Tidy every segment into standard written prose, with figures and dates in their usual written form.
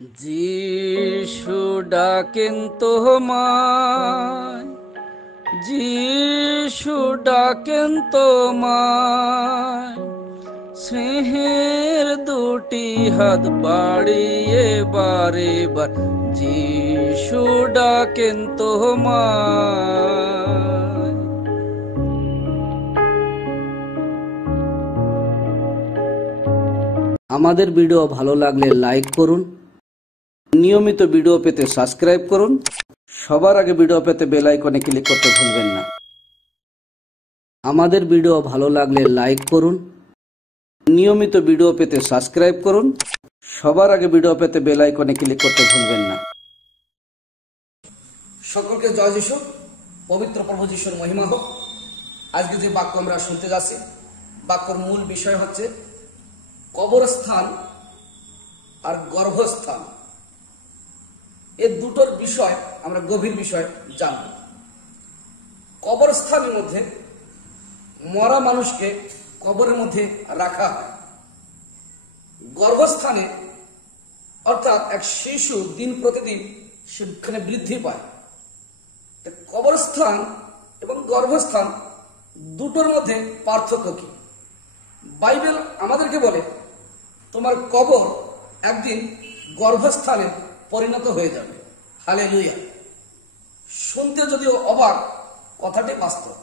যিশু ডাকেন তোমায়, যিশু ডাকেন তোমায়, স্নেহের দুটি হাত বাড়িয়ে বারে বার যিশু ডাকেন তোমায়। আমাদের ভিডিও ভালো লাগলে লাইক করুন, নিয়মিত ভিডিও পেতে সাবস্ক্রাইব করুন, সবার আগে ভিডিও পেতে বেল আইকনে ক্লিক করতে ভুলবেন না। আমাদের ভিডিও ভালো লাগলে লাইক করুন, নিয়মিত ভিডিও পেতে সাবস্ক্রাইব করুন, সবার আগে ভিডিও পেতে বেল আইকনে ক্লিক করতে ভুলবেন না। সকলকে জয় যিশু, পবিত্র প্রভু যিশুর মহিমা হোক। আজকে যে বাক্য আমরা শুনতে যাচ্ছি, বাক্যর মূল বিষয় হচ্ছে কবরস্থান আর গর্ভস্থান। এই দুটোর বিষয় আমরা গভীর বিষয় জানব। কবরস্থানের মধ্যে মরা মানুষকে কবরের মধ্যে রাখা হয়। গর্ভস্থানে অর্থাৎ এক শিশু দিন প্রতিদিন সেখানে বৃদ্ধি পায়। কবরস্থান এবং গর্ভস্থান দুটোর মধ্যে পার্থক্য কি? বাইবেল আমাদেরকে বলে তোমার কবর একদিন গর্ভস্থানে পরিণত হয়ে যাবে। হালেলুয়া। শুনতে যদিও অবাক, কথাটি বাস্তব।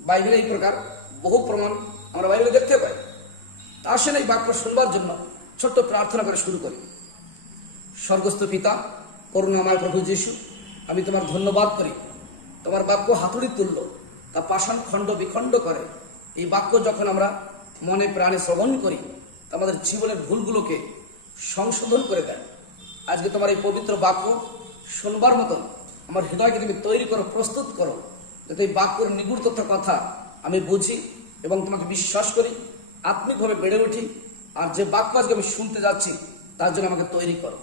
বাইবেলে এই প্রকার বহু প্রমাণ আমরা বাইবেলে দেখতে পাই। তা আসলে এই বাক্য শুনবার জন্য ছোট্ট প্রার্থনা করে শুরু করি। স্বর্গস্থ পিতা, করুণাময় প্রভু যিশু, আমি তোমার ধন্যবাদ করি। তোমার বাক্য হাতুড়ি তুলল, তা পাষাণ খণ্ড বিখণ্ড করে। এই বাক্য যখন আমরা মনে প্রাণে শ্রবণ করি, তা আমাদের জীবনের ভুলগুলোকে সংশোধন করে দেয়। আজকে তোমার এই পবিত্র বাক্য শুনবার মতন আমার হৃদয়কে তুমি তৈরি করো, প্রস্তুত করো, যাতে এই বাক্যের নিগুড় তথ্য কথা আমি বুঝি এবং তোমাকে বিশ্বাস করি, আত্মিকভাবে বেড়ে উঠি। আর যে বাক্য আজকে আমি শুনতে যাচ্ছি তার জন্য আমাকে তৈরি করো।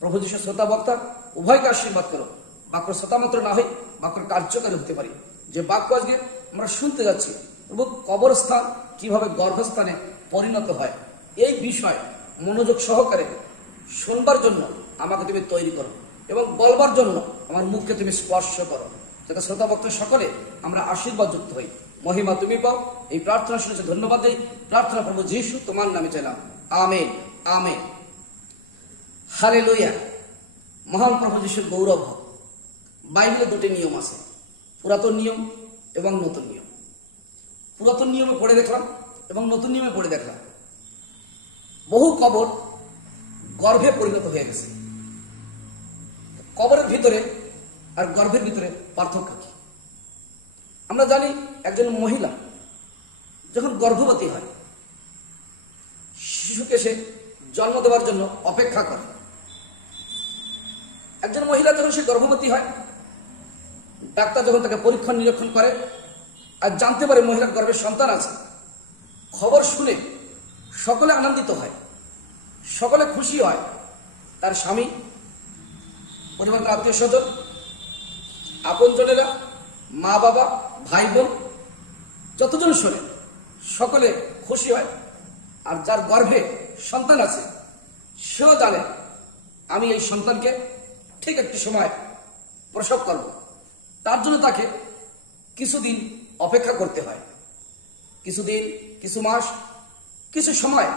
প্রভু যিশু শ্রোতা বক্তা উভয়কে আশীর্বাদ করো। বাক্য শ্রোতা মাত্র না হই, বাক্যের কার্যকারী হতে পারি। যে বাক্য আজকে আমরা শুনতে যাচ্ছি, প্রভু কবরস্থান কিভাবে গর্ভস্থানে পরিণত হয়, এই বিষয় মনোযোগ সহকারে শুনবার জন্য আমাকে তুমি তৈরি করো এবং বলবার জন্য আমার মুখকে তুমি স্পর্শ করো, যাতে শ্রোতা ভক্ত সকলে আমরা আশীর্বাদ যুক্ত হই। মহিমা তুমি পাও। এই প্রার্থনা শুনেছে ধন্যবাদ দেই। প্রার্থনা প্রভু যিশু তোমার নামে চাইলাম, আমেন, আমেন, হালেলুয়া। মহান প্রভু যিশুর গৌরব হোক। বাইবেলে দুটি নিয়ম আছে, পুরাতন নিয়ম এবং নতুন নিয়ম। পুরাতন নিয়মে পড়ে দেখলাম এবং নতুন নিয়মে পড়ে দেখলাম বহু কবর গর্ভে পরিণত হয়ে গেছে। কবরের ভিতরে আর গর্ভের ভিতরে পার্থক্য কি? আমরা জানি একজন মহিলা যখন গর্ভবতী হয়, শিশুকে সে জন্ম দেওয়ার জন্য অপেক্ষা করে। একজন মহিলা যখন সে গর্ভবতী হয়, ডাক্তার যখন তাকে পরীক্ষা নিরীক্ষণ করে আর জানতে পারে মহিলার গর্ভে সন্তান আছে, খবর শুনে সকলে আনন্দিত হয়, সকলে খুশি হয়। তার স্বামী, পরিবারের আত্মীয় স্বজন, আপনজনেরা, মা বাবা, ভাই বোন, যতজন শোনে সকলে খুশি হয়। আর যার গর্ভে সন্তান আছে সেও জানে আমি এই সন্তানকে ঠিক একটি সময় প্রসব করব। তার জন্য তাকে কিছুদিন অপেক্ষা করতে হয়, কিছুদিন, কিছু মাস, কিছু সময়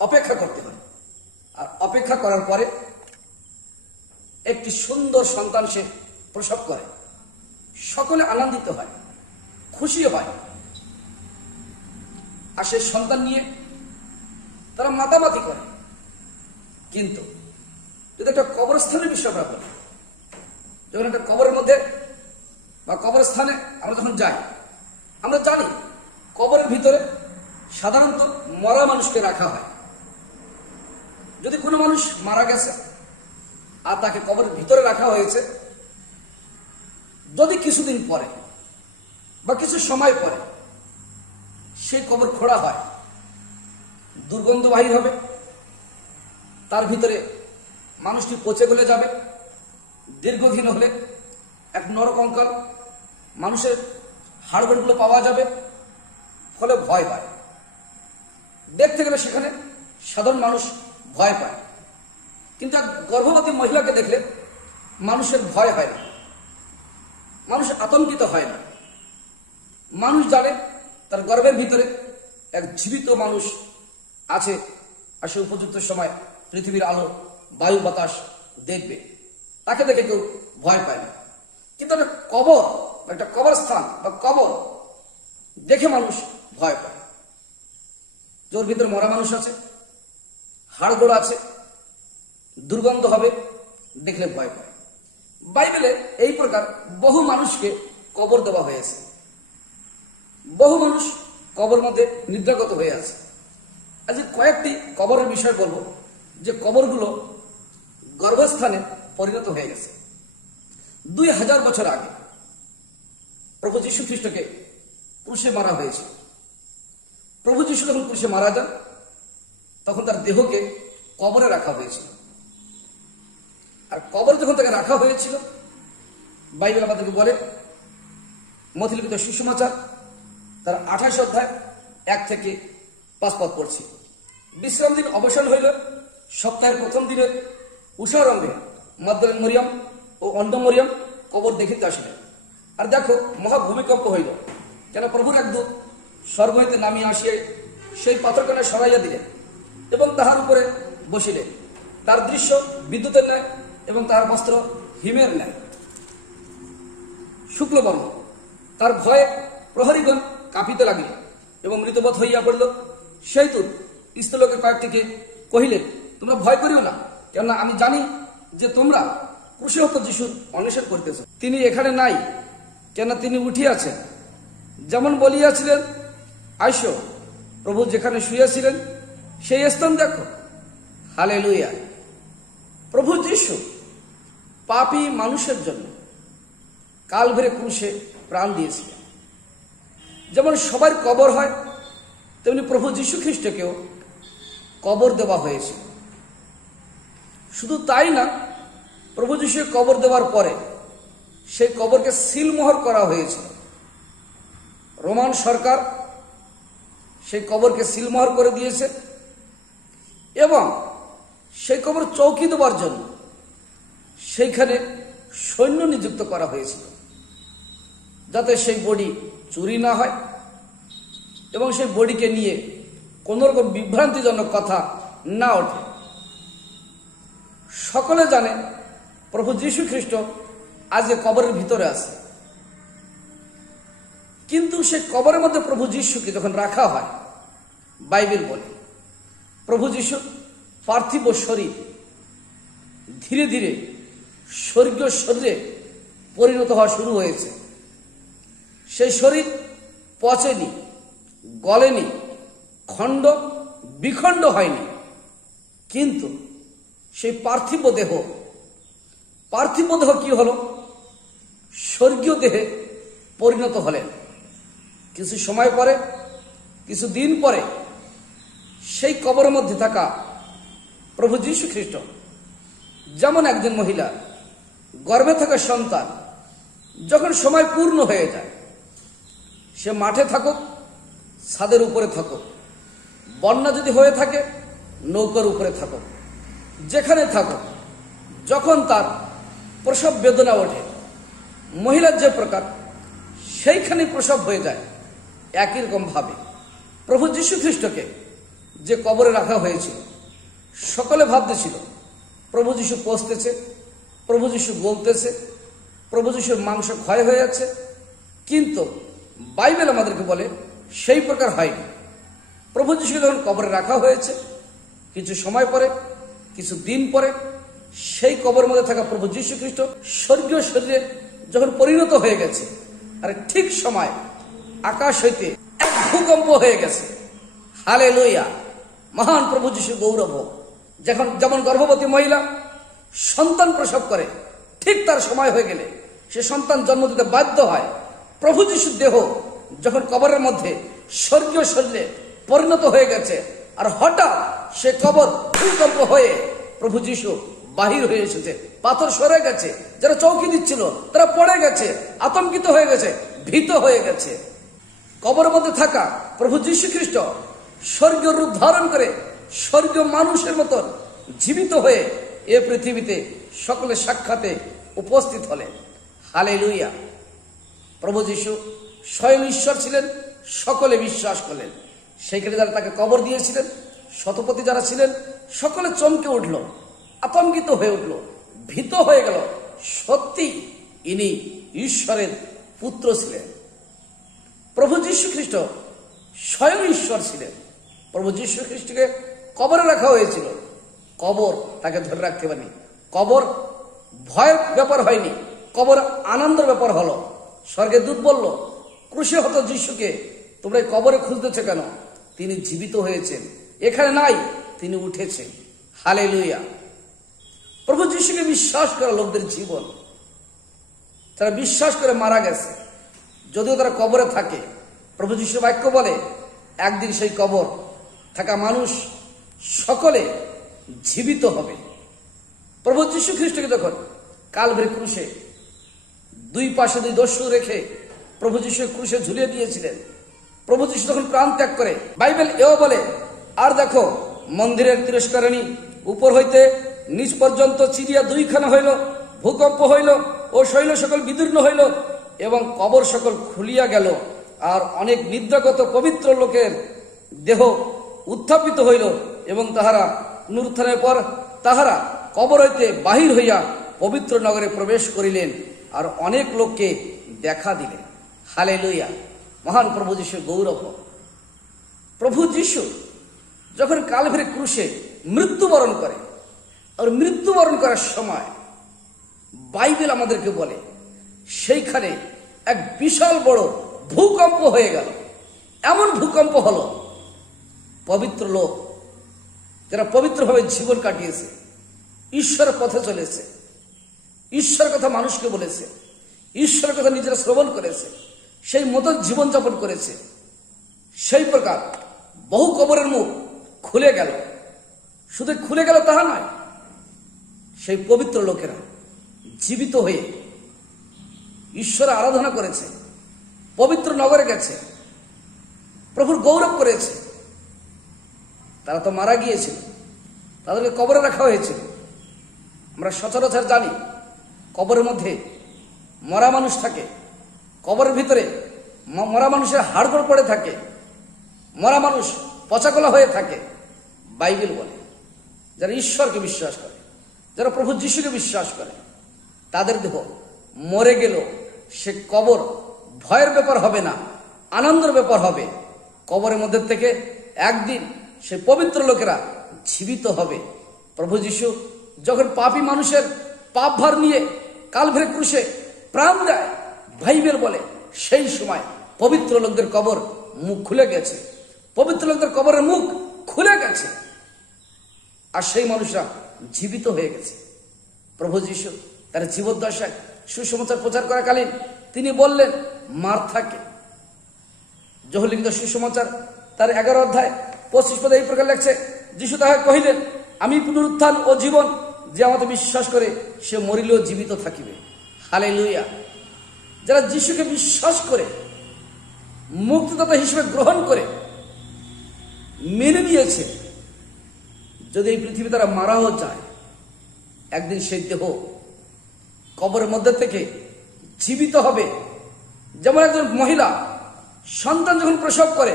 অপেক্ষা করতে হয়। আর অপেক্ষা করার পরে একটি সুন্দর সন্তান সে প্রসব করে। সকলে আনন্দিত হয়, খুশি হয়। আর সে সন্তান নিয়ে তারা মাতামাতি করে। কিন্তু যদি একটা কবরস্থানের বিষয় আমরা বলি, যখন একটা কবরের মধ্যে বা কবরস্থানে আমরা যখন যাই, আমরা জানি কবরের ভিতরে সাধারণত মরা মানুষকে রাখা হয়। যদি কোনো মানুষ মারা গেছে আর তাকে কবরের ভিতরে রাখা হয়েছে, যদি কিছুদিন পরে বা কিছু সময় পরে সেই কবর খোঁড়া হয়, দুর্গন্ধ বাহির হবে, তার ভিতরে মানুষটি পচে গলে যাবে। দীর্ঘদিন হলে এক নরকঙ্কাল মানুষের হাড়গোড়গুলো পাওয়া যাবে, ফলে ভয় পায়। দেখতে গেলে সেখানে সাধারণ মানুষ ভয় পায়। কিন্তু এক গর্ভবতী মহিলাকে দেখলে মানুষের ভয় হয় না, মানুষ আতঙ্কিত হয় না। মানুষ জানে তার গর্ভের ভিতরে এক জীবিত মানুষ আছে, আর সে উপযুক্ত সময় পৃথিবীর আলো বায়ু বাতাস দেখবে, তাকে দেখে কেউ ভয় পায় না। কিন্তু একটা কবরস্থান বা কবর দেখে মানুষ ভয় পায়। ওর ভিতরে মরা মানুষ আছে, হাড়গোড় আছে, দুর্গন্ধ হবে, দেখলে ভয় পায়। বাইবেলে এই প্রকার বহু মানুষকে কবর দেওয়া হয়েছে, বহু মানুষ কবর মধ্যে নিদ্রাগত হয়ে আছে। আজ কয়েকটি কবরের বিষয় বলবো, যে কবরগুলো গর্ভস্থানে পরিণত হয়ে গেছে। 2000 বছর আগে প্রভু যীশু খ্রিস্টকে ক্রুশে মারা হয়েছিল। প্রভু যীশু যখন ক্রুশে মারা যান, তখন তার দেহকে কবরে রাখা হয়েছিল। আর কবর যখন তাকে রাখা হয়েছিল, বাইবেল আমাদেরকে বলে, মথিলিখিত সুসমাচার তার 28 অধ্যায় 1 থেকে 5 পদ পড়ছি। বিশ্রাম দিন অবসান হইল, সপ্তাহের প্রথম দিনের উষারম্ভে মাগদলেন মরিয়ম ও অন্য মরিয়ম কবর দেখিতে আসিলেন। আর দেখো, মহা ভূমিকম্প হইল, কেন প্রভুর এক দূত স্বর্গ হইতে নামিয়া আসিয়া সেই পাথরখানা সরাইয়া দিলেন এবং তাহার উপরে বসিলেন। তার দৃশ্য বিদ্যুতের ন্যায় এবং তাহার বস্ত্র হিমের ন্যায় শুক্লবর্ণ। তার ভয়ে প্রহরীগণ কাঁপিতে লাগিল এবং মৃতবৎ হইয়া পড়িল। সেই দূত স্ত্রীলোকের কয়েকটিকে কহিলেন, তোমরা ভয় করিও না, কেননা আমি জানি যে তোমরা ক্রুশে হত যিশুর অন্বেষণ করিতেছ। তিনি এখানে নাই, কেন তিনি উঠিয়াছেন, যেমন বলিয়াছিলেন। আইসো, প্রভু যেখানে শুয়েছিলেন সেই স্থান দেখো। হালেলুয়া। প্রভু যীশু পাপী মানুষের জন্য কালভারি ক্রুশে প্রাণ দিয়েছিলেন। যেমন সবার কবর হয়, তেমনি প্রভু যীশু খ্রিস্টকেও কবর দেওয়া হয়েছিল। শুধু তাই না, প্রভু যীশু কবর দেওয়ার পরে সেই কবরকে সিলমোহর করা হয়েছিল। রোমান সরকার সেই কবরকে সিলমোহর করে দিয়েছে এবং সেই কবর চৌকি দেওয়ার জন্য সেইখানে সৈন্য নিযুক্ত করা হয়েছিল, যাতে সেই বডি চুরি না হয় এবং সেই বডিকে নিয়ে কোন রকম বিভ্রান্তিজনক কথা না ওঠে। সকলে জানে প্রভু যীশু খ্রিস্ট আজকে কবরের ভিতরে আছে, কিন্তু সে কবরের মধ্যে প্রভু যীশুকে যখন রাখা হয়, বাইবেল বলে প্রভু যীশু পার্থিব শরীর ধীরে ধীরে স্বর্গীয় শরীরে পরিণত হওয়া শুরু হয়েছে। সেই শরীর পচেনি, গলেনি, খণ্ড বিখণ্ড হয়নি, কিন্তু সেই পার্থিব দেহ কি হলো? স্বর্গীয় দেহে পরিণত হলেন। কিছু সময় পরে, কিছু দিন পরে সেই কবরের মধ্যে থাকা প্রভু যীশু খ্রিস্ট, যেমন একজন মহিলা গর্ভে থাকা সন্তান যখন সময় পূর্ণ হয়ে যায়, সে মাঠে থাকুক, ছাদের উপরে থাকুক, বন্যা যদি হয়ে থাকে নৌকার উপরে থাকুক, যেখানে থাকুক, যখন তার প্রসব বেদনা ওঠে, মহিলার যে প্রকার সেইখানে প্রসব হয়ে যায়, একই রকম ভাবে প্রভু যীশু খ্রিস্টকে যে কবরে রাখা হয়েছিল, সকলে ভাবতেছিল প্রভু যীশু পচতেছে, প্রভু যীশু গলতেছে, প্রভু যীশুর মাংস ক্ষয় হয়ে যাচ্ছে, কিন্তু বাইবেল আমাদেরকে বলে সেই প্রকার হয়নি। প্রভু যীশু যখন কবরে রাখা হয়েছে, কিছু সময় পরে, কিছু দিন পরে সেই কবরের মধ্যে থাকা প্রভু যীশু খ্রিস্ট স্বর্গীয় শরীরে যখন পরিণত হয়ে গেছে, আর ঠিক সময় আকাশ হইতে এক ভূকম্প হয়ে গেছে। হালেলুয়া। মহান প্রভু যীশু গৌরব। যেমন গর্ভবতী মহিলা সন্তান প্রসব করে, ঠিক তার সময় হয়ে গেলে সে সন্তান জন্ম দিতে বাধ্য হয়, প্রভু যীশুর দেহ যখন কবরের মধ্যে স্বর্গীয় শরীরে পরিণত হয়ে গেছে, আর হঠাৎ সে কবর ভূকম্প হয়ে প্রভু যীশু বাহির হয়ে এসেছে। পাথর সরে গেছে, যারা চৌকি দিচ্ছিল তারা পড়ে গেছে, আতঙ্কিত হয়ে গেছে, ভীত হয়ে গেছে। কবরের মধ্যে থাকা প্রভু যীশু খ্রিস্ট স্বর্গীয় রূপ ধারণ করে স্বর্গীয় মানুষের মতন জীবিত হয়ে এ পৃথিবীতে সকলে সাক্ষাতে উপস্থিত হলেন। হালেলুয়া। প্রভু যীশু স্বয়ং ঈশ্বর ছিলেন, সকলে বিশ্বাস করলেন। সেইখানে যারা তাকে কবর দিয়েছিলেন, শতপথী যারা ছিলেন, সকলে চমকে উঠল, আতঙ্কিত হয়ে উঠল, ভীত হয়ে গেল। সত্যি ইনি ঈশ্বরের পুত্র ছিলেন। প্রভু যীশু খ্রিস্ট স্বয়ং ঈশ্বর ছিলেন। প্রভু যীশু খ্রিস্টকে কবরে রাখা হয়েছিল, কবর তাকে ধরে রাখতে পারেনি। কবর ভয়ের ব্যাপার হয়নি, কবর আনন্দের ব্যাপার হলো। স্বর্গের দূত বলল, ক্রুশে হত যীশুকে তোমরা এই কবরে খুঁজতেছ কেন? তিনি জীবিত হয়েছেন, এখানে নাই, তিনি উঠেছেন। হালেলুয়া। প্রভু যীশুকে বিশ্বাস করা লোকদের জীবন, তারা বিশ্বাস করে মারা গেছে, যদিও তারা কবরে থাকে। প্রভু যীশুর বাক্য বলে একদিন সেই কবর থাকা মানুষ সকলে জীবিত হবে। প্রভু যীশু খ্রিস্টকে যখন কালভারি ক্রুশে দুই পাশে দুই দস্যু রেখে প্রভু যীশু ক্রুশে ঝুলিয়ে দিয়েছিলেন, প্রভু যীশু তখন প্রাণ ত্যাগ করে। বাইবেল এও বলে, আর দেখো মন্দিরের তিরস্কারণী উপর হইতে নিচ পর্যন্ত চিরিয়া দুইখানা হইল, ভূকম্প হইল ও শৈল সকল বিদীর্ণ হইল এবং কবর সকল খুলিয়া গেল। আর অনেক নিদ্রাগত পবিত্র লোকের দেহ উত্থাপিত হইল এবং তাহারা পুনরুত্থানের পর তাহারা কবর হইতে বাহির হইয়া পবিত্র নগরে প্রবেশ করিলেন আর অনেক লোককে দেখা দিলেন। হালেলুয়া। মহান প্রভু যীশুর গৌরব। প্রভু যীশু যখন কালভারি ক্রুশে মৃত্যুবরণ করে, আর মৃত্যুবরণ করার সময় বাইবেল আমাদেরকে বলে সেইখানে এক বিশাল বড় ভূকম্প হয়ে গেল। এমন ভূকম্প হলো, পবিত্র লোক যারা পবিত্রভাবে জীবন কাটিয়েছে, ঈশ্বরের পথে চলেছে, ঈশ্বরের কথা মানুষকে বলেছে, ঈশ্বরের কথা নিজেরা শ্রবণ করেছে, সেই মতো জীবনযাপন করেছে, সেই প্রকার বহু কবরের মুখ খুলে গেল। শুধু খুলে গেল তাহা নয়, সেই পবিত্র লোকেরা জীবিত হয়ে ঈশ্বরের আরাধনা করেছে, পবিত্র নগরে গেছে, প্রভুর গৌরব করেছে। তারা তো মারা গিয়েছিল, তাদেরকে কবরে রাখা হয়েছিল। আমরা সচরাচর জানি কবরের মধ্যে মরা মানুষ থাকে, কবরের ভিতরে মরা মানুষের হাড়গোড় পড়ে থাকে, মরা মানুষ পচাগলা হয়ে থাকে। বাইবেল বলে যারা ঈশ্বরকে বিশ্বাস করে, যারা প্রভু যীশুকে বিশ্বাস করে, তাদের দেহ মরে গেল, সে কবর ভয়ের ব্যাপার হবে না, আনন্দের ব্যাপার হবে। কবরের মধ্যে থেকে একদিন সে পবিত্র লোকেরা জীবিত হবে। প্রভু যীশু যখন পাপী মানুষের পাপ ভার নিয়ে কালভারি ক্রুশে প্রাণ দেয়, বাইবেল বলে সেই সময় পবিত্র লোকদের কবর মুখ খুলে গেছে, পবিত্র লোকদের কবরের মুখ খুলে গেছে, আর সেই মানুষরা জীবিত হয়ে গেছে। প্রভু যীশু তার জীবদ্দশায় সুসমাচার প্রচার করাকালীন তিনি বললেন মার্থাকে, যোহলিখিত সুসমাচার তার 11 অধ্যায় 25 পদে এই প্রকার লেখছে, যীশু তাহাকে কহিলেন, আমি পুনরুত্থান ও জীবন, যে আমাকে বিশ্বাস করে সে মরিলেও জীবিত থাকিবে। হালেলুয়া। যারা যীশুকে বিশ্বাস করে, মুক্তিদাতা হিসেবে গ্রহণ করে মেনে নিয়েছে, যদি এই পৃথিবী তারা মারাও যায়, একদিন সেই দেহ কবরের মধ্যে থেকে জীবিত হবে। যেমন একজন মহিলা সন্তান যখন প্রসব করে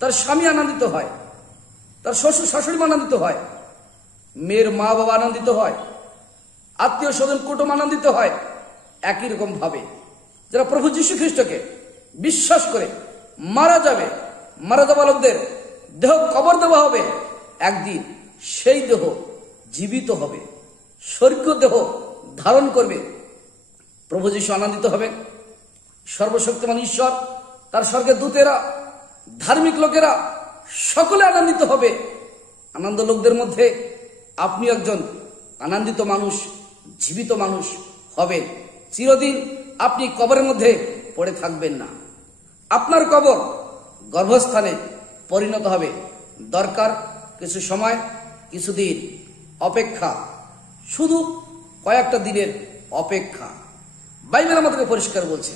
তার স্বামী আনন্দিত হয়, তার শ্বশুর শাশুড়ি আনন্দিত হয়, মেয়ের মা বাবা আনন্দিত হয়, আত্মীয় স্বজন কুটুম আনন্দিত হয়, একই রকম ভাবে যারা প্রভু যীশু খ্রিস্টকে বিশ্বাস করে মারা যাবে, মারা যাওয়া লোকদের দেহ কবর দেওয়া হবে, একদিন সেই দেহ জীবিত হবে, স্বর্গীয় দেহ ধারণ করবে। প্রভু যীশু আনন্দিত হবেন। সর্বশক্তিমান ঈশ্বর, তার স্বর্গের দূতেরা, ধার্মিক লোকেরা সকলে আনন্দিত হবে। আনন্দ লোকদের মধ্যে আপনি একজন আনন্দিত মানুষ, জীবিত মানুষ হবেন। চিরদিন আপনি কবরের মধ্যে পড়ে থাকবেন না। আপনার কবর গর্ভস্থানে পরিণত হবে। দরকার কিছু সময়, কিছুদিন অপেক্ষা, শুধু কয়েকটা দিনের অপেক্ষা। বাইবেল আমাদেরকে পরিষ্কার বলছে,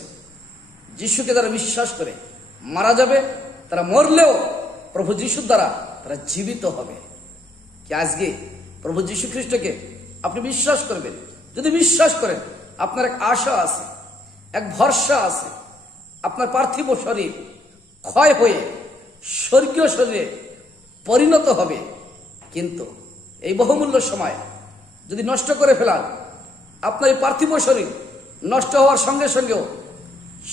যিশুকে যারা বিশ্বাস করে মারা যাবে, তারা মরলেও প্রভু যিশুর দ্বারা তারা জীবিত হবে। কি আজকে প্রভু যীশু খ্রিস্টকে আপনি বিশ্বাস করবেন। যদি বিশ্বাস করেন, আপনার এক আশা আছে, এক ভরসা আছে, আপনার পার্থিব শরীর ক্ষয় হয়ে স্বর্গীয় শরীরে পরিণত হবে। কিন্তু এই বহুমূল্য সময় যদি নষ্ট করে ফেলান, আপনার এই পার্থিব শরীর নষ্ট হওয়ার সঙ্গে সঙ্গেও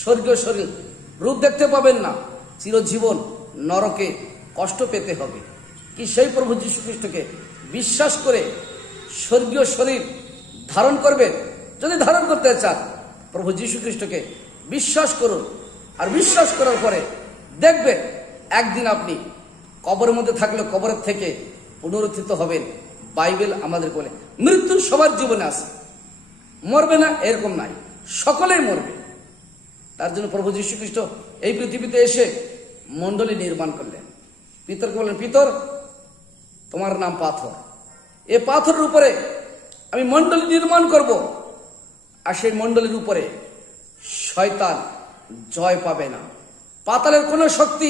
স্বর্গীয় শরীর রূপ দেখতে পাবেন না, চিরজীবন নরকে কষ্ট পেতে হবে। কি সেই প্রভু যীশু খ্রিস্টকে বিশ্বাস করে স্বর্গীয় শরীর ধারণ করবেন? যদি ধারণ করতে চান, প্রভু যীশু খ্রিস্টকে বিশ্বাস করুন। আর বিশ্বাস করার পরে দেখবেন একদিন আপনি কবরের মধ্যে থাকলে কবরের থেকে পুনরুত্থিত হবেন। বাইবেল আমাদের বলে মৃত্যু সবার জীবনে আছে, মরবে না এরকম নাই, সকলেই মরবে। তার জন্য প্রভু যীশু খ্রিস্ট এই পৃথিবীতে এসে মণ্ডলী নির্মাণ করলেন। পিতরকে বললেন, পিতর, তোমার নাম পাথর, এ পাথরের উপরে আমি মণ্ডলী নির্মাণ করব। আর সেই মণ্ডলীর উপরে শয়তান জয় পাবে না, পাতালের কোন শক্তি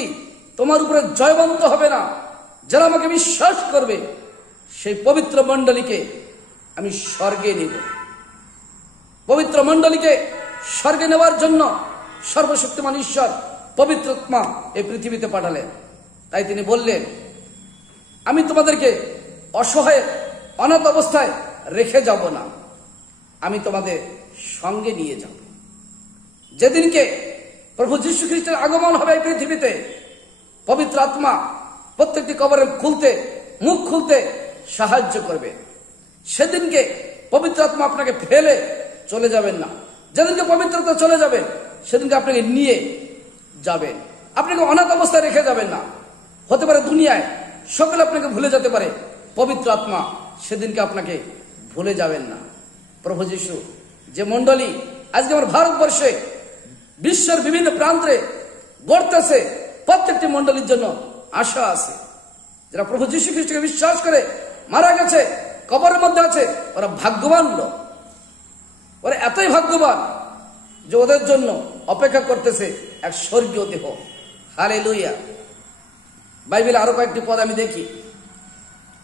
তোমার উপরে জয়বন্ত হবে না। যারা আমাকে বিশ্বাস করবে সেই পবিত্র মণ্ডলীকে আমি স্বর্গে নেব। পবিত্র মণ্ডলীকে স্বর্গে নেওয়ার জন্য সর্বশক্তিমান ঈশ্বর পবিত্র আত্মা এই পৃথিবীতে পাঠালেন। তাই তিনি বললেন, আমি তোমাদেরকে অসহায় অনাথ অবস্থায় রেখে যাব না, আমি তোমাদের সঙ্গে নিয়ে যাব। যেদিনকে প্রভু যীশু খ্রিস্টের আগমন হবে এই পৃথিবীতে, পবিত্র আত্মা প্রত্যেকটি কবরের মুখ খুলতে সাহায্য করবে। সেদিনকে পবিত্র আত্মা আপনাকে ফেলে চলে যাবেন না। যেদিনকে পবিত্রতা চলে যাবেন, সেদিনকে আপনাকে নিয়ে যাবেন। আপনাকে অনাথ অবস্থায় রেখে যাবেন না। হতে পারে দুনিয়ায় সকলে আপনাকে ভুলে যেতে পারে, পবিত্র আত্মা সেদিনকে আপনাকে ভুলে যাবেন না। প্রভু যীশু যে মণ্ডলী আজকে আমার ভারতবর্ষে বিশ্বের বিভিন্ন প্রান্তে গড়তেছে, প্রত্যেকটি মণ্ডলীর জন্য আশা আছে। যারা প্রভু যীশু খ্রিস্টকে বিশ্বাস করে মারা গেছে, কবরের মধ্যে আছে, ওরা ভাগ্যবান লোক। ওরা এতই ভাগ্যবান যে ওদের জন্য অপেক্ষা করতেছে এক স্বর্গীয় দেহ। হালেলুয়া। বাইবেলে আরো কয়েকটি পদ আমি দেখি।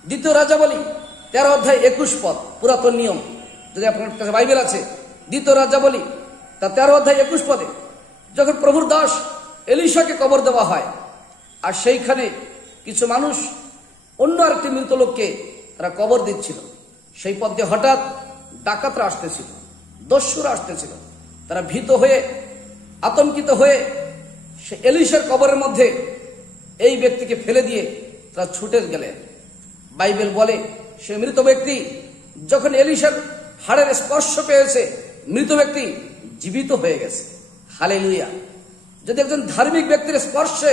দ্বিতীয় রাজাবলী 13 অধ্যায় 21 পদ, পুরাতন নিয়ম, যদি আপনার কাছে বাইবেল আছে, দ্বিতীয় রাজাবলী তার 13 অধ্যায় 21 পদে যখন প্রভুর দাস এলিশাকে কবর দেওয়া হয়, আর সেইখানে কিছু মানুষ অন্য আরেকটি মৃত লোককে তারা কবর দিচ্ছিল, সেই পথ দিয়ে হঠাৎ ডাকাতরা আসতেছিল, দস্যুরা আসতেছিল। তারা ভীত হয়ে আতঙ্কিত হয়ে সে এলিশার কবরের মধ্যে এই ব্যক্তিকে ফেলে দিয়ে তারা ছুটে গেলেন। বাইবেল বলে সে মৃত ব্যক্তি যখন এলিশার হাড়ের স্পর্শ পেয়েছে, মৃত ব্যক্তি জীবিত হয়ে গেছে। হালেলুয়া। যদি একজন ধার্মিক ব্যক্তির স্পর্শে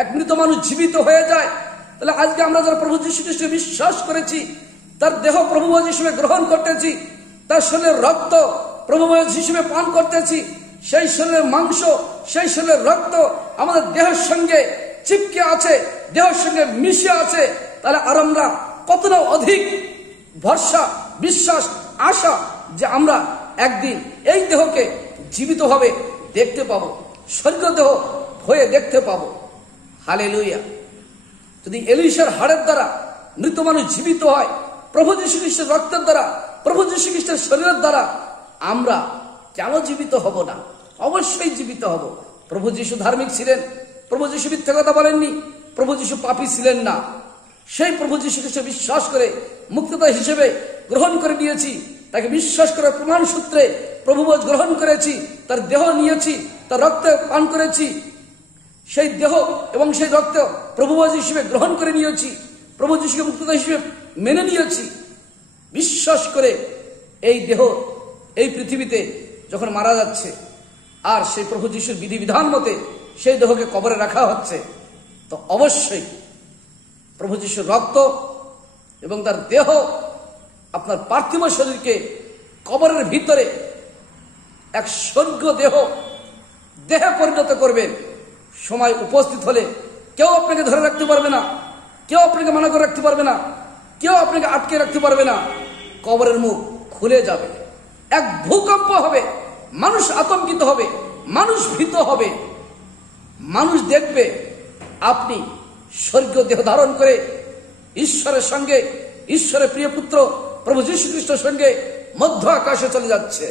এক মৃত মানুষ জীবিত হয়ে যায়, তাহলে আজকে আমরা যারা প্রভু যীশু খ্রিস্টকে বিশ্বাস করেছি, তার দেহ প্রভু হিসেবে গ্রহণ করতেছি, তার শরীরের রক্ত প্রভু হিসেবে পান করতেছি, সেই শরীরের মাংস, সেই শরীরের রক্ত আমাদের দেহের সঙ্গে চিপকে আছে, দেহের সঙ্গে মিশে আছে, তাহলে আর আমরা কতটা অধিক ভরসা, বিশ্বাস, আশা যে আমরা একদিন এই দেহকে জীবিতভাবে দেখতে পাবো, স্বর্গ দেহ হয়ে দেখতে পাবো। হালেলুয়া। যদি এলিশার হাড়ের দ্বারা মৃত মানুষ জীবিত হয়, প্রভু যীশু খ্রিস্টের রক্তের দ্বারা, প্রভু যীশু খ্রিস্টের শরীরের দ্বারা আমরা কেন জীবিত হব না? অবশ্যই জীবিত হব। প্রভু যীশু ধার্মিক ছিলেন, প্রভু যীশু মিথ্যা কথা বলেননি, প্রভু যীশু পাপী ছিলেন না। সেই প্রভু যীশু খ্রিস্টকে বিশ্বাস করে মুক্তিদাতা হিসেবে গ্রহণ করে নিয়েছি, তাকে বিশ্বাস করার প্রমাণ সূত্রে প্রভুবোধ গ্রহণ করেছি, তার দেহ নিয়েছি, তার রক্ত পান করেছি, সেই দেহ এবং সেই রক্ত প্রভুবোধ হিসেবে গ্রহণ করে নিয়েছি, প্রভু যীশুকে মুক্তিদাতা হিসেবে মেনে নিয়েছি। বিশ্বাস করে এই দেহ এই পৃথিবীতে যখন মারা যাচ্ছে, আর সেই প্রভু যীশুর বিধিবিধান মতে সেই দেহকে কবরে রাখা হচ্ছে, তো অবশ্যই প্রভু যীশুর রক্ত এবং তার দেহ আপনার পার্থিব শরীরকে কবরের ভিতরে এক স্বর্গ দেহে পরিণত করবেন। সময় উপস্থিত হলে কেউ আপনাকে ধরে রাখতে পারবে না, কেউ আপনাকে মানা করে রাখতে পারবে না, কেউ আপনাকে আটকে রাখতে পারবে না। কবরের মুখ খুলে যাবে, এক ভূকম্প হবে, মানুষ আতঙ্কিত হবে, মানুষ ভীত হবে। মানুষ দেখবে আপনি স্বর্গীয় দেহ ধারণ করে ঈশ্বরের সঙ্গে, ঈশ্বরের প্রিয় পুত্র প্রভু যীশু খ্রিস্টের সঙ্গে মধ্য আকাশে চলে যাচ্ছে।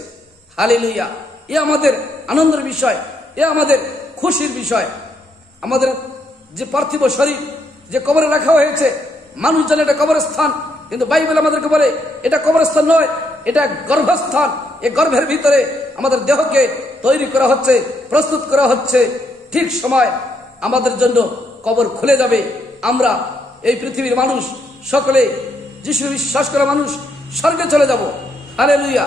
হালেলুয়া! এ আমাদের আনন্দের বিষয়, এ আমাদের খুশির বিষয়। আমাদের যে পার্থিব শরীর যে কবরে রাখা হয়েছে, মানুষ জানে এটা কবরস্থান, কিন্তু বাইবেল আমাদেরকে বলে এটা কবরস্থান নয়, এটা গর্ভস্থান। এই গর্ভের ভিতরে আমাদের দেহকে তৈরি করা হচ্ছে, প্রস্তুত করা হচ্ছে। ঠিক সময় আমাদের জন্য কবর খুলে যাবে। আমরা এই পৃথিবীর মানুষ সকলে যিশু বিশ্বাস করা মানুষ স্বর্গে চলে যাব। হালেলুয়া!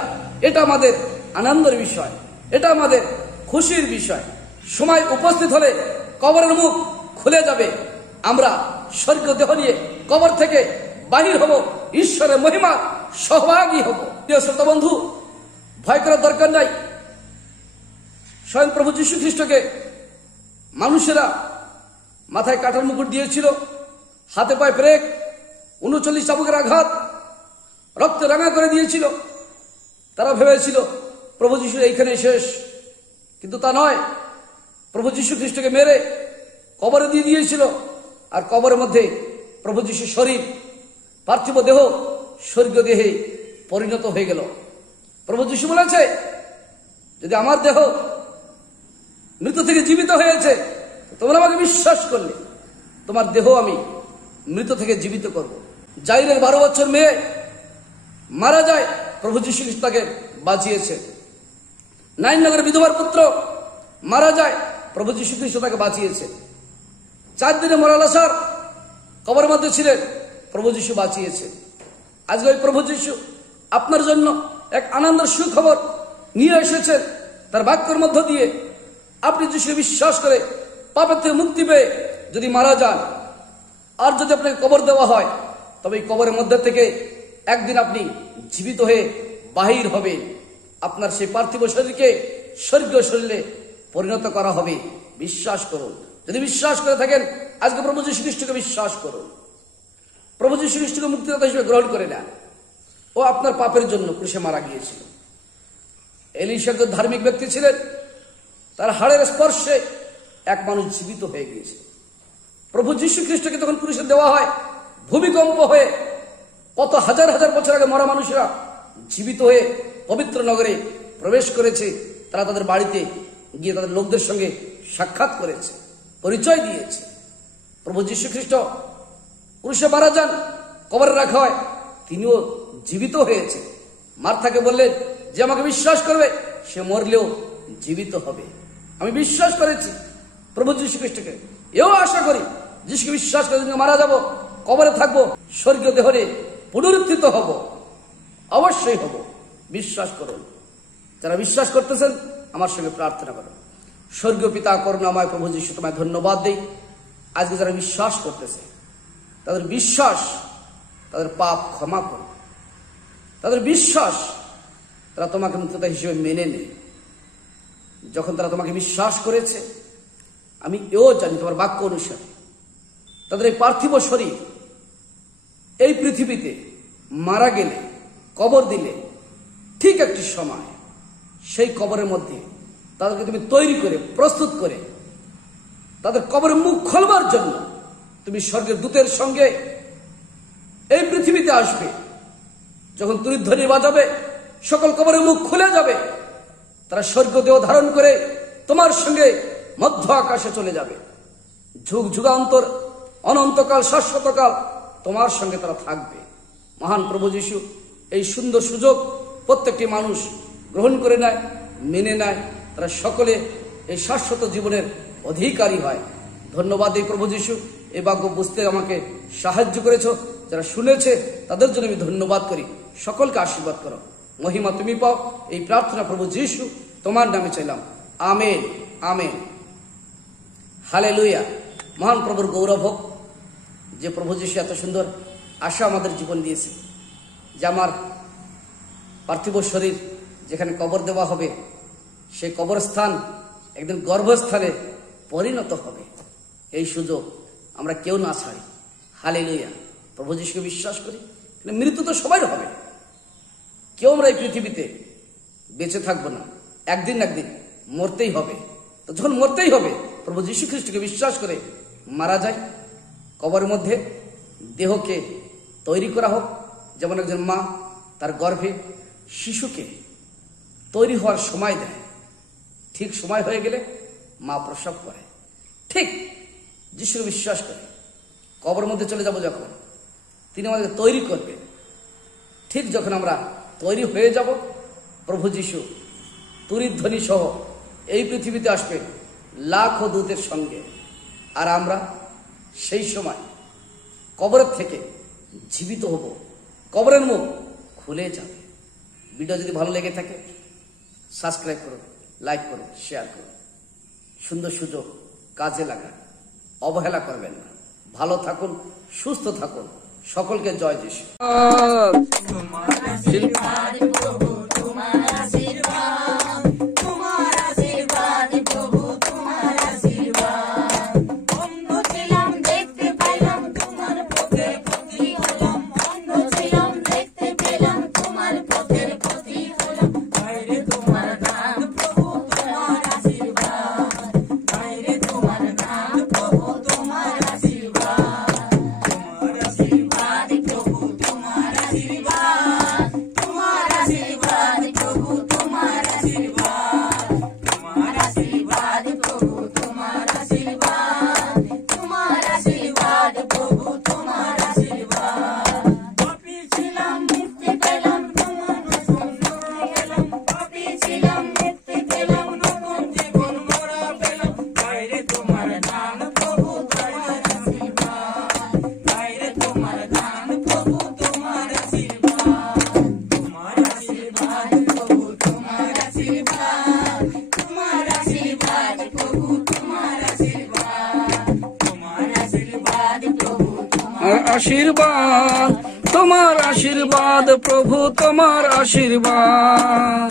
এটা আমাদের আনন্দের বিষয়, এটা আমাদের খুশির বিষয়। সময় উপস্থিত হলে কবরের মুখ খুলে যাবে, আমরা স্বর্গীয় দেহ নিয়ে কবর থেকে বাহির হব, ঈশ্বরের মহিমা সহভাগী হব। প্রিয় শ্রোতা বন্ধু, ভয় করার দরকার নাই। স্বয়ং প্রভু যীশু খ্রিস্টকে মানুষেরা মাথায় কাঁঠার মুকুট দিয়েছিল, হাতে পায়ে পেরেক, 39 চাবুকের আঘাত, রক্তে রাঙা করে দিয়েছিল। তারা ভেবেছিল প্রভু যীশু এইখানে শেষ, কিন্তু তা নয়। প্রভু যীশু খ্রিস্টকে মেরে কবরে দিয়ে দিয়েছিল, আর কবরের মধ্যে প্রভু যীশুর শরীর, পার্থিব দেহ স্বর্গীয় দেহে পরিণত হয়ে গেল। প্রভু যীশু বলেছে, যদি আমার দেহ মৃত থেকে জীবিত হয়েছে, তোমরা আমাকে বিশ্বাস করলে তোমার দেহ আমি মৃত থেকে জীবিত করব। জাইরের 12 বছর মেয়ে মারা যায়, প্রভু যীশু খ্রিস্ট তাকে বাঁচিয়েছে। নাইননগরের বিধবার পুত্র মারা যায়, প্রভু যীশু খ্রিস্ট তাকে বাঁচিয়েছে। 4 দিনে মরা লাশার কবরের মধ্যে ছিলেন, প্রভু যীশু বাঁচিয়েছে। আজকে ওই প্রভু যীশু আপনার জন্য এক আনন্দের সুখবর নিয়ে এসেছেন। তার বাক্যের মধ্য দিয়ে আপনি যিশু বিশ্বাস করে পাপের থেকে মুক্তি পেয়ে যদি মারা যান, আর যদি আপনাকে কবর দেওয়া হয়, তবে এই কবরের মধ্যে থেকে একদিন আপনি জীবিত হয়ে বাহির হবে। আপনার সেই পার্থিব শরীরকে স্বর্গীয় শরীরে পরিণত করা হবে। বিশ্বাস করুন। যদি বিশ্বাস করে থাকেন, আজকে প্রভু যীশু খ্রিস্টকে বিশ্বাস করুন। প্রভু যীশু খ্রিস্টকে মুক্তিদাতা হিসেবে গ্রহণ করে নেন। ও আপনার পাপের জন্য ক্রুশে মারা গিয়েছিল। এলিশা একজন ধার্মিক ব্যক্তি ছিলেন, তার হাড়ের স্পর্শে এক মানুষ জীবিত হয়ে গিয়েছে। প্রভু যীশু খ্রিস্টকে তখন ক্রুশে দেওয়া হয়, ভূমিকম্প হয়ে কত হাজার হাজার বছর আগে মরা মানুষরা জীবিত হয়ে পবিত্র নগরে প্রবেশ করেছে। তারা তাদের বাড়িতে গিয়ে তাদের লোকদের সঙ্গে সাক্ষাৎ করেছে, পরিচয় দিয়েছে। প্রভু যীশু খ্রিস্ট ক্রুশে মারা যান, কবরে রাখা হয়, তিনিও জীবিত হয়েছে। মার্থাকে বললেন যে আমাকে বিশ্বাস করবে সে মরলেও জীবিত হবে। আমি বিশ্বাস করেছি প্রভু যীশু খ্রিস্টকে, এও আশা করি যিশুকে বিশ্বাস করে মারা যাব, কবরে থাকবো, স্বর্গীয় দেহরে পুনরুত্থিত হব, অবশ্যই হব। বিশ্বাস করুন। যারা বিশ্বাস করতেছেন আমার সঙ্গে প্রার্থনা করুন। স্বর্গীয় পিতা করুণাময় প্রভু যীশু, তোমায় ধন্যবাদ দেই। আজকে যারা বিশ্বাস করতেছে, তাদের বিশ্বাস তাদের পাপ ক্ষমা করুন। তাদের বিশ্বাস তারা তোমাকে মুক্তিদাতা হিসেবে মেনে নেয়। যখন তারা তোমাকে বিশ্বাস করেছে, আমি এও জানি তোমার বাক্য অনুসারে তাদের এই পার্থিব শরীর এই পৃথিবীতে মারা গেলে, কবর দিলে, ঠিক একটি সময় সেই কবরের মধ্যে তাদেরকে তুমি তৈরি করে প্রস্তুত করে তাদের কবরের মুখ খোলবার জন্য তুমি স্বর্গের দূতের সঙ্গে এই পৃথিবীতে আসবে। যখন তুরিধ্বনি বাজাবে, সকল কবরের মুখ খুলে যাবে, তারা স্বর্গীয় দেহ ধারণ করে তোমার সঙ্গে মধ্য আকাশে চলে যাবে। যুগ যুগান্তর, অনন্তকাল, শাশ্বতকাল তোমার সঙ্গে তারা থাকবে। মহান প্রভু যীশু, এই সুন্দর সুযোগ প্রত্যেকটি মানুষ গ্রহণ করে নেয়, মেনে নেয়, তারা সকলে এই শাশ্বত জীবনের অধিকারী হয়। ধন্যবাদ এই প্রভু যীশু, এই বাক্য বুঝতে আমাকে সাহায্য করেছ। যারা শুনেছে তাদের জন্য আমি ধন্যবাদ করি। সকলকে আশীর্বাদ করো, মহিমা তুমি পাও। এই প্রার্থনা প্রভু যীশু তোমার নামে চাইলাম, আমেন, আমেন, হালেলুয়া। মহান প্রভুর গৌরব হোক যে প্রভু যীশু এত সুন্দর আশা আমাদের জীবন দিয়েছে, যে আমার পার্থিব শরীর যেখানে কবর দেওয়া হবে, সেই কবরস্থান একদিন গর্ভস্থানে পরিণত হবে। এই সুযোগ আমরা কেউ না ছাড়ি। হালেলুয়া। প্রভু যীশুকে বিশ্বাস করি। মৃত্যু তো সবাই হবে, কেউ আমরা এই পৃথিবীতে বেঁচে থাকবো না। একদিন না একদিন মরতেই হবে। তো যখন মরতেই হবে, প্রভু যীশু খ্রিস্টকে বিশ্বাস করে মারা যায়, কবরের মধ্যে দেহকে তৈরি করা হোক। যেমন একজন মা তার গর্ভে শিশুকে তৈরি হওয়ার সময় দেয়। ঠিক সময় হয়ে গেলে মা প্রসব করে। ঠিক যিশু বিশ্বাস করে কবরের মধ্যে চলে যাব যখন, তিনি আমাদেরকে তৈরি করবেন। ঠিক যখন আমরা তৈরি হয়ে যাব, প্রভু যিশু তুরিধ্বনি সহ এই পৃথিবীতে আসবে লাখো দূতের সঙ্গে। আর আমরা সেই সময় কবরের থেকে জীবিত হব, কবরের মুখ খুলে যাবে। ভিডিও যদি ভালো লেগে থাকে সাবস্ক্রাইব করুন, লাইক করুন, শেয়ার করুন। সুন্দর সুযোগ কাজে লাগান, অবহেলা করবেন না। ভালো থাকুন, সুস্থ থাকুন। সকলকে জয় যিশু। আশীর্বাদ তোমার, আশীর্বাদ প্রভু তোমার আশীর্বাদ।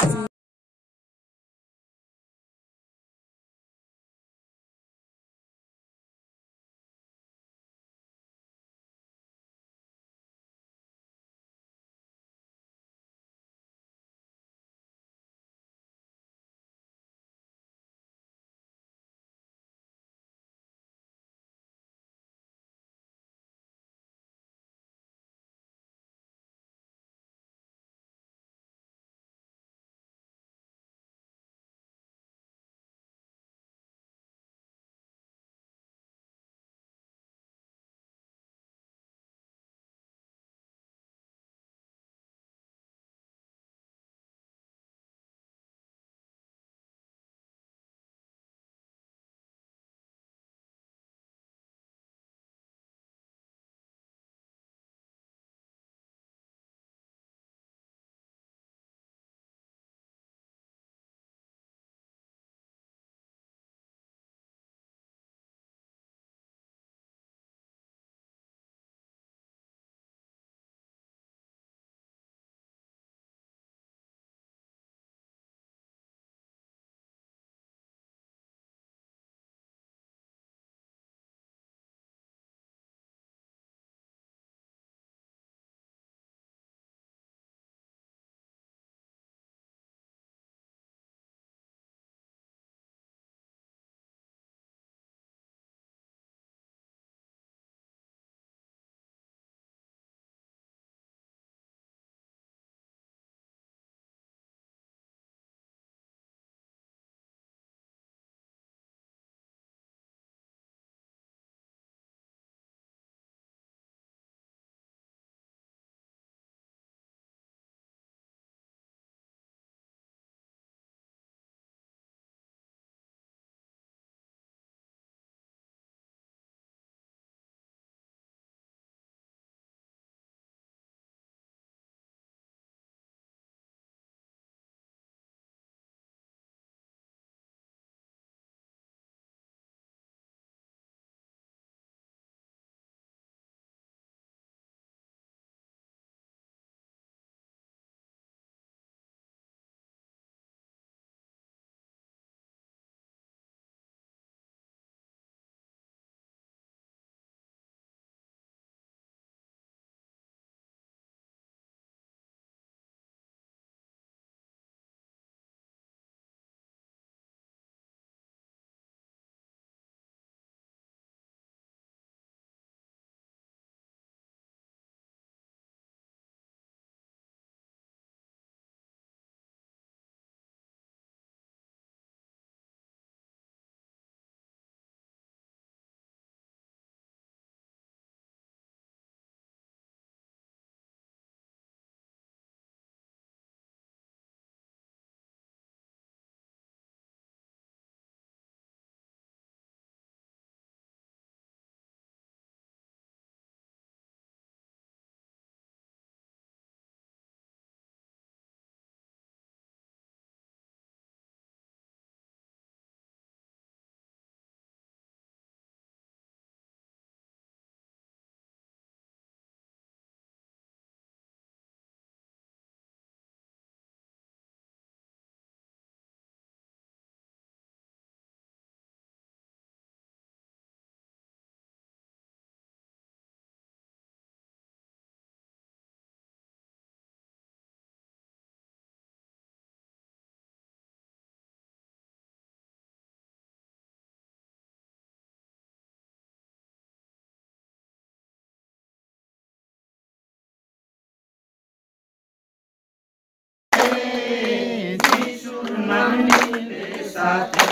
সাথে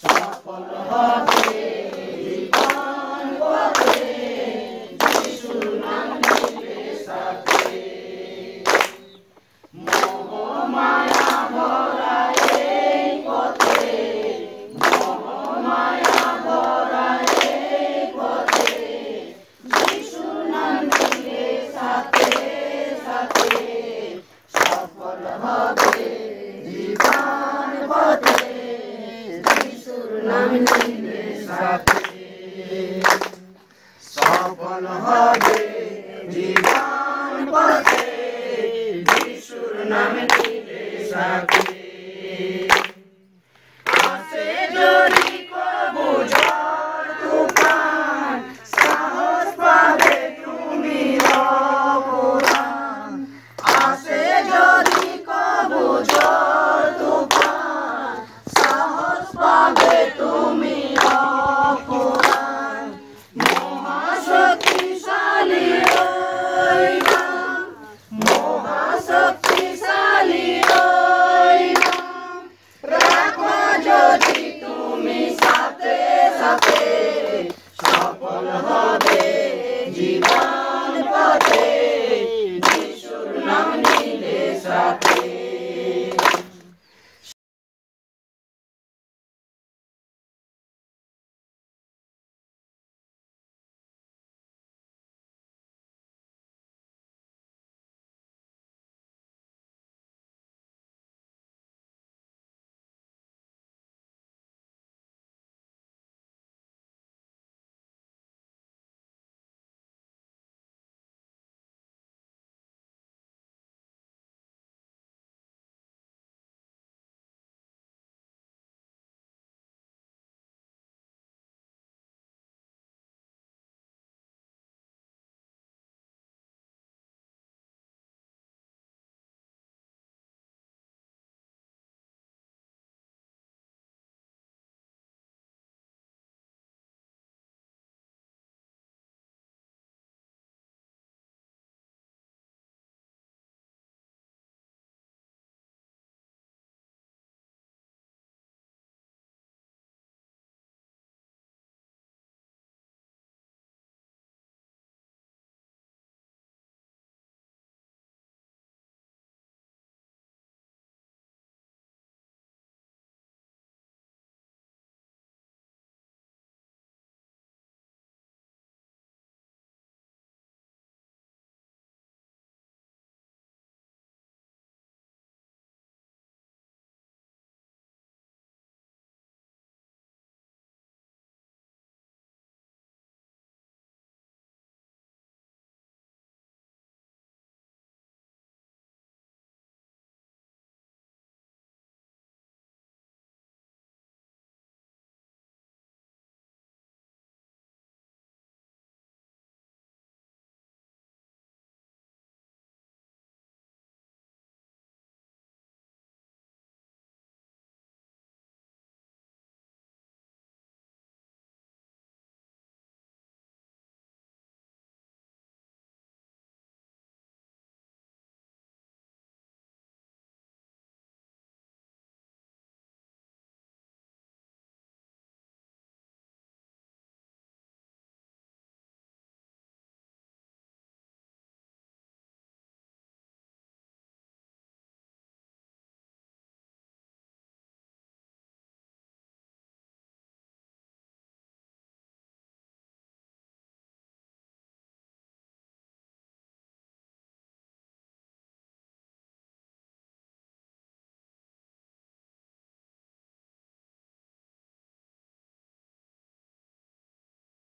সফল হবে জীবন পথে, যিশুর নাম নিলে সাথে। মোহ মায়া ভরা এই পথে, মোহ মায়া ভরা এই পথে, যিশুর নাম নিলে সাথে সাথে সফল হবে জীবন পথে, যিশুর নাম নিলে সাথে সফল হবে জীবন পথে, যিশুর নাম নিলে সাথে। আসে যদি কবু ঝড় তুফান, সাহস পাবে তুমি অপরাণ। আসে যদি কবু ঝড় তুফান, সাহস পাবে তুমি অপরাণ। মহাশক্তিশালী ওই নাম, মহাশক্তিশালী ওই নাম, রাখো যদি তুমি সাথে সাথে, সফল হবে জীবন পথে, যিশুর নাম নিলে সাথে।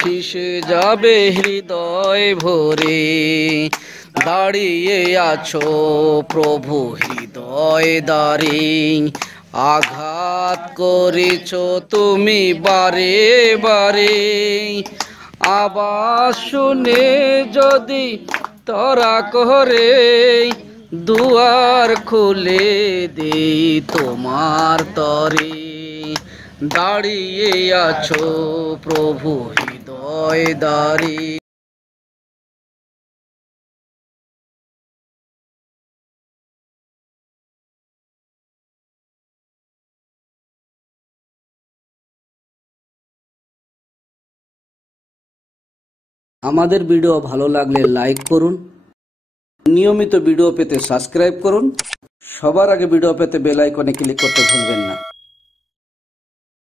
কিসে যাবে হৃদয় ভরে, দাঁড়িয়ে আছো প্রভু হৃদয় দ্বারে। আঘাত করেছ তুমি বারে বারে, আবার শুনে যদি তরা করে, দুয়ার খুলে দেই তোমার তরে। দাঁড়িয়ে আছো প্রভু হৃদয় দ্বারে। আমাদের ভিডিও ভালো লাগলে লাইক করুন, নিয়মিত ভিডিও পেতে সাবস্ক্রাইব করুন, সবার আগে ভিডিও পেতে বেল আইকনে ক্লিক করতে ভুলবেন না।